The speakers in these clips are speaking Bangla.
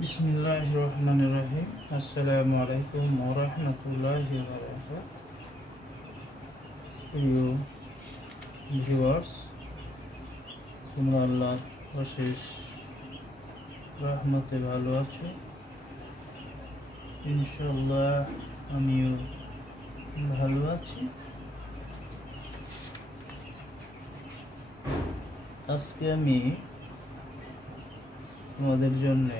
বিসমিল্লাহিররহমানিররহিম। আসসালামু আলাইকুম ওয়া রাহমাতুল্লাহি ওয়া বারাকাতুহু। প্রিয় ভিউয়ার্স, তোমরা আল্লাহর অশেষ রহমতে ভালো আছো? ইনশাআল্লাহ আমিও ভালো আছি। আজকে আমি তোমাদের জন্য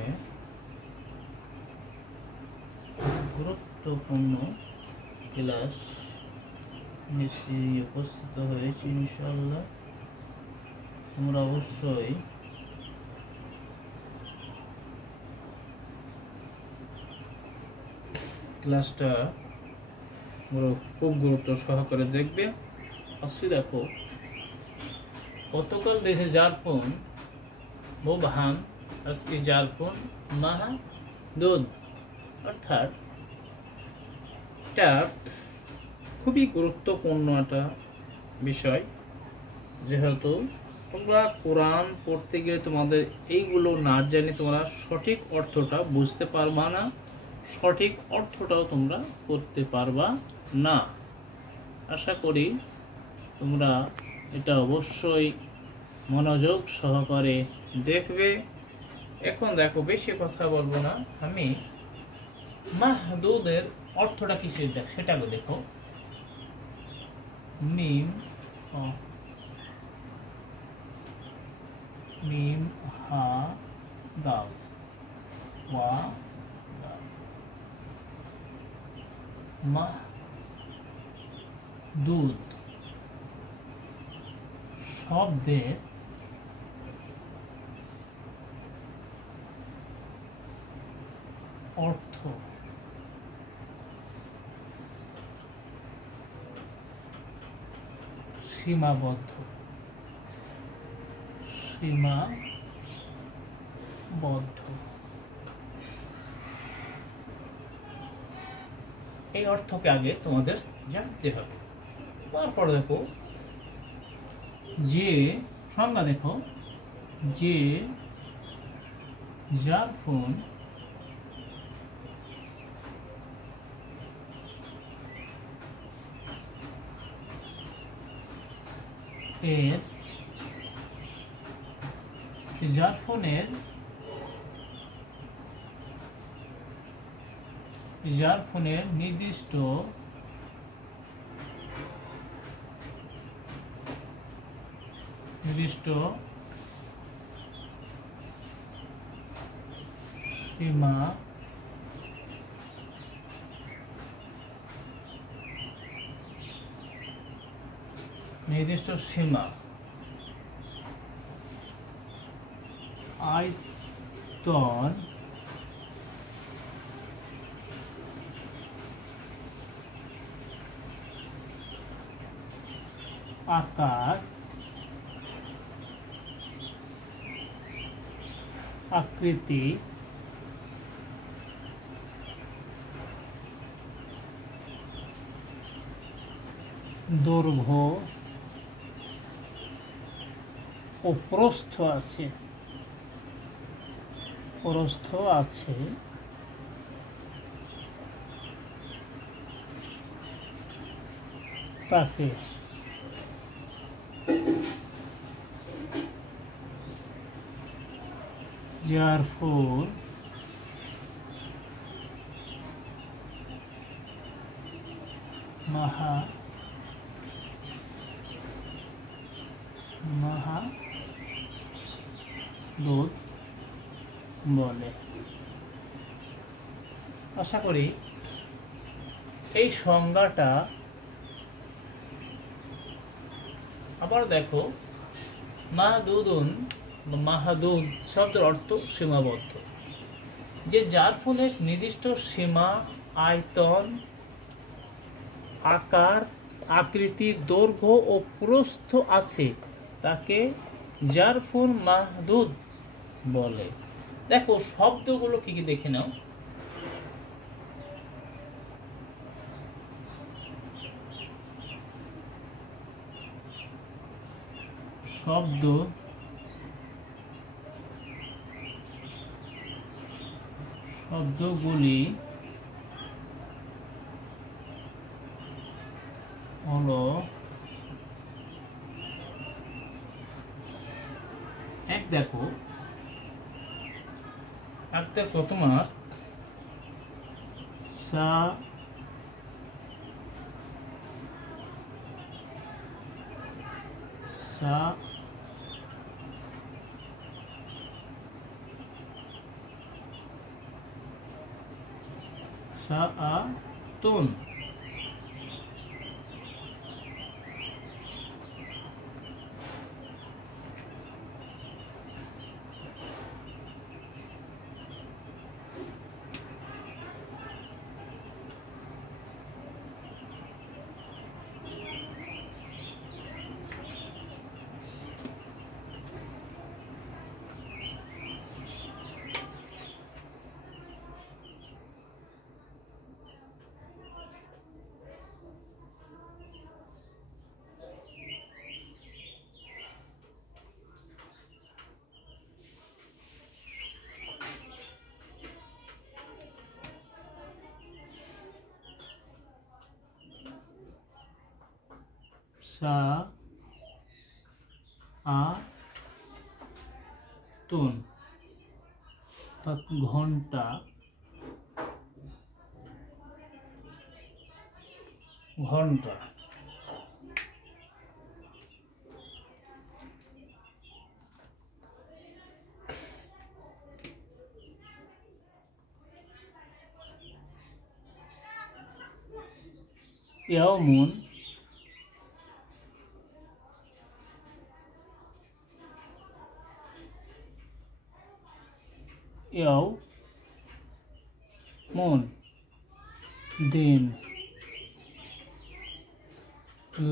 গুরুত্বপূর্ণ ক্লাস নিয়ে উপস্থিত হয়েছি। ইনশাআল্লাহ তোমরা অবশ্যই ক্লাসটা খুব গুরুত্ব সহকারে দেখবে। আজকে দেখো, গতকাল দেশে জারপুন মুবহাম, আজকে জারপুন মাহা দুধ, অর্থাৎ এটা খুবই গুরুত্বপূর্ণ একটা বিষয়। যেহেতু তোমরা কোরআন পড়তে গেলে তোমাদের এইগুলো না জানি তোমরা সঠিক অর্থটা বুঝতে পারবা না, সঠিক অর্থটাও তোমরা করতে পারবা না। আশা করি তোমরা এটা অবশ্যই মনোযোগ সহকারে দেখবে। এখন দেখো, বেশি কথা বলবো না, আমি মাহদুদের অর্থটা কিসের দেখ সেটাকে দেখো। মিম মিম হা দাও ওয়া মাহদুদ শব্দের অর্থ সীমাবদ্ধ। এই অর্থকে আগে তোমাদের জানতে হবে। তারপর দেখো, যে সংজ্ঞা দেখো, যে জারফুন এর জারফুনের নির্দিষ্ট সীমা আয়তন আকার আকৃতি দৈর্ঘ্য ও প্রস্থ আছে তাকে জারফুন মাহদুদ বলে। আশা করি এই সংজ্ঞাটা আবার দেখো, মাহদুদুন বা মাহদুদ শব্দের অর্থ সীমাবদ্ধ। যে জারফুনের নির্দিষ্ট সীমা, আয়তন, আকার, আকৃতি, দৈর্ঘ্য ও প্রস্থ আছে তাকে জারফুন মাহদুদ বলে। দেখো শব্দগুলো কি কি দেখে নাও। শব্দ শব্দগুলি হলো এক দেখো তোমার সা সা সা আ তুন সা আ তুন ঘন্টা ঘন্টা ইয়াউমুন ইয়াউমুন দিন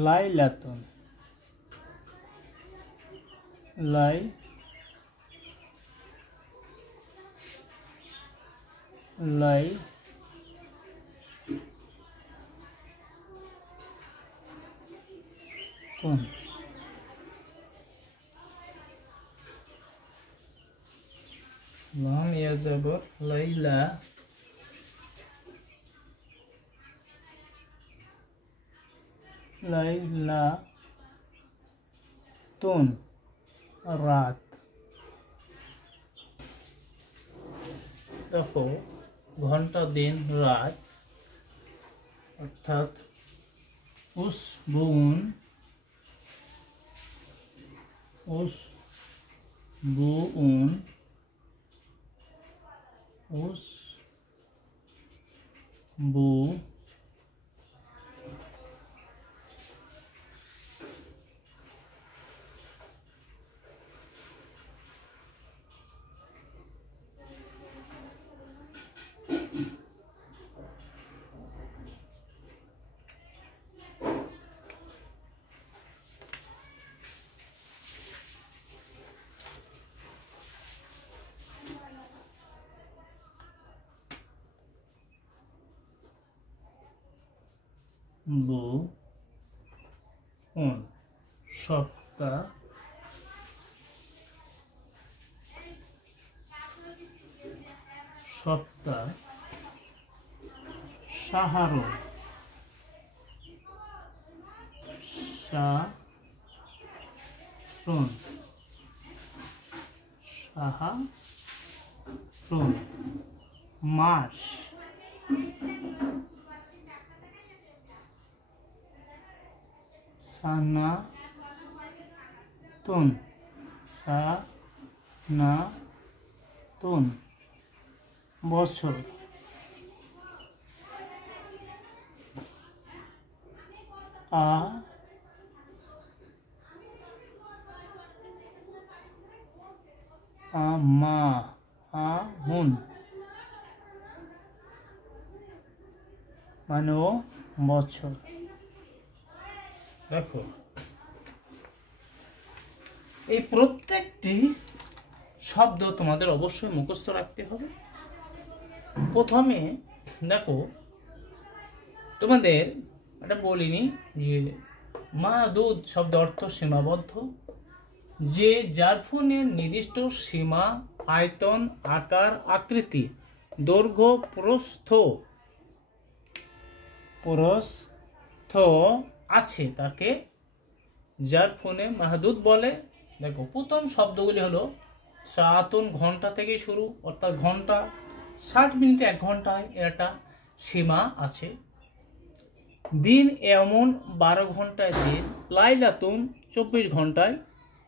লাইলাতুন লাইলাতুন লাম ইয়া জবর লাইলা লাইলাতুন রাত দেখো ঘন্টা দিন রাত অর্থাৎ উসবুন বুন সপ্তাহ সাহারুন মাস সানাতুন বছর আহুন মানে বছর দেখো এই প্রত্যেকটি শব্দ তোমাদের অবশ্যই মুখস্থ রাখতে হবে। প্রথমে দেখো তোমাদের এটা বলিনি যে মাহদুদ শব্দ অর্থ সীমাবদ্ধ, যে জারফুনের নির্দিষ্ট সীমা, আয়তন, আকার, আকৃতি দৈর্ঘ্য প্রস্থ আছে তাকে জারফুনে মাহদুদ বলে। দেখো প্রথম শব্দগুলি হলো সাআতুন, ঘন্টা থেকে শুরু, অর্থাৎ ঘন্টা, 60 মিনিটে 1 ঘন্টায় এর একটা সীমা আছে। দিন এমন 12 ঘন্টায় দিন, লাইলাতুন 24 ঘন্টায়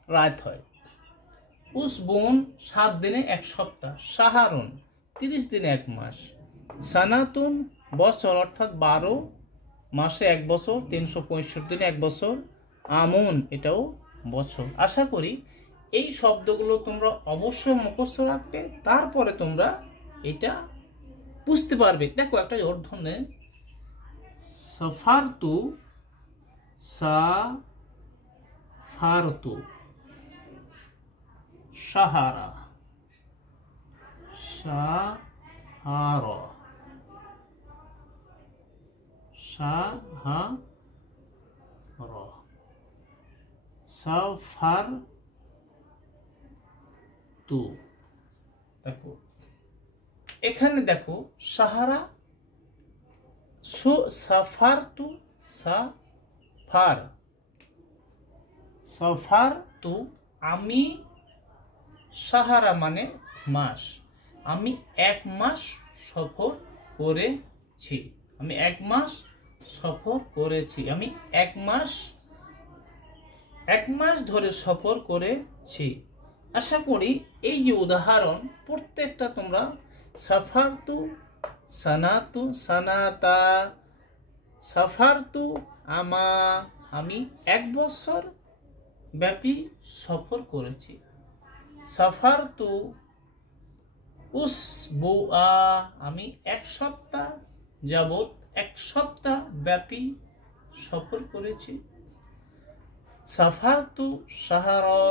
রাত হয়। উসবুন 7 দিনে 1 সপ্তাহ, শাহরুন 30 দিনে 1 মাস, সানাতুন বছর অর্থাৎ 12 মাসে 1 বছর, 365 দিনে 1 বছর, আমুন এটাও বছর। আশা করি এই শব্দগুলো তোমরা অবশ্যই মুখস্থ রাখবে, তারপরে তোমরা এটা বুঝতে পারবে। দেখো একটা অর্থনে সাফারতু, সাহারা, সাহারা, সাফারতু। দেখো এখানে দেখো সাহারা, সাফারতু, সাফারতু আমি, সাহারা মানে মাস, আমি 1 মাস সফর করেছি, আমি 1 মাস সফর করেছি, আমি 1 মাস ধরে সফর করেছি। আশা করি এই যে উদাহরণ প্রত্যেকটা তোমরা সাফারতু, সানাতু, সানাতা, সাফারতু আমা, আমি 1 বছর ব্যাপী সফর করেছি, সাফারতু উসবুআ, আমি 1 সপ্তাহ যাবত, 1 সপ্তাহ ব্যাপী সফর করেছি, সাফারতু শাহরা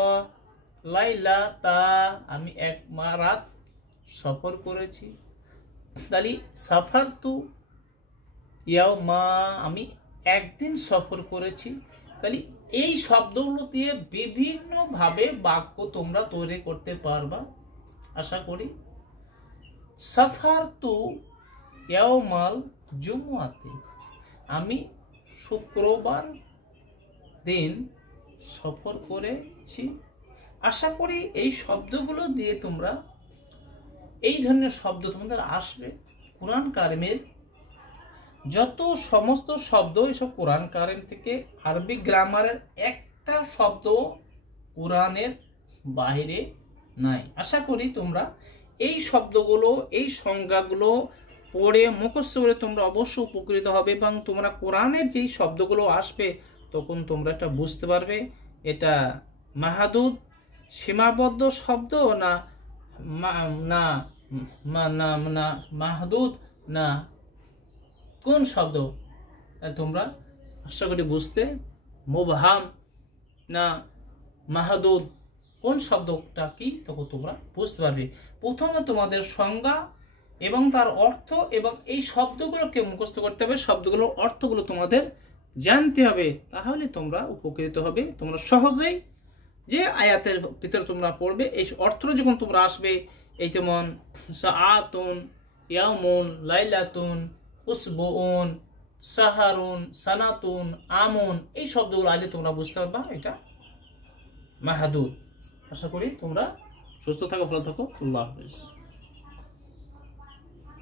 লাইলাতা, আমি 1 রাত সফর করেছি। তাহলে সাফারতু ইয়াউমা, আমি 1 দিন সফর করেছি। তাহলে এই শব্দগুলো দিয়ে বিভিন্নভাবে বাক্য তোমরা তৈরি করতে পারবা আশা করি। সাফারতু ইয়াউমাল জুমআতি, আমি শুক্রবার দিন সফর করেছি। আশা করি এই শব্দগুলো দিয়ে তোমরা এই ধরনের শব্দ তোমাদের আসবে। কোরআন কারিমের যত সমস্ত শব্দ এসব কোরআন কারিম থেকে, আরবি গ্রামারের একটা শব্দ কোরআনের বাইরে নাই। আশা করি তোমরা এই শব্দগুলো, এই সংজ্ঞাগুলো পড়ে মুখস্থ করে তোমরা অবশ্যই উপকৃত হবে, এবং তোমরা কোরআনের যেই শব্দগুলো আসবে তখন তোমরা এটা বুঝতে পারবে এটা মাহাদুদ সীমাবদ্ধ শব্দ না মাহদুদ না কোন শব্দ, তোমরা আশা করি বুঝতে, মুবহাম না মাহদুদ কোন শব্দটা কি তখন তোমরা বুঝতে পারবে। প্রথমে তোমাদের সংজ্ঞা এবং তার অর্থ এবং এই শব্দগুলোকে মুখস্থ করতে হবে, শব্দগুলোর অর্থগুলো তোমাদের জানতে হবে, তাহলে তোমরা উপকৃত হবে। তোমরা সহজেই যে আয়াতের ভিতরে তোমরা পড়বে এই অর্থ যখন তোমরা আসবে, এই যেমন সাআতুন, ইয়াউমুন, লাইলাতুন, উসবুউন, সাহারুন, সানাতুন, আমুন, এই শব্দগুলো আলে তোমরা বুঝতে পারবা এটা মাহাদুদ। আশা করি তোমরা সুস্থ থাকো, ভালো থাকো। আল্লাহ হাফেজ।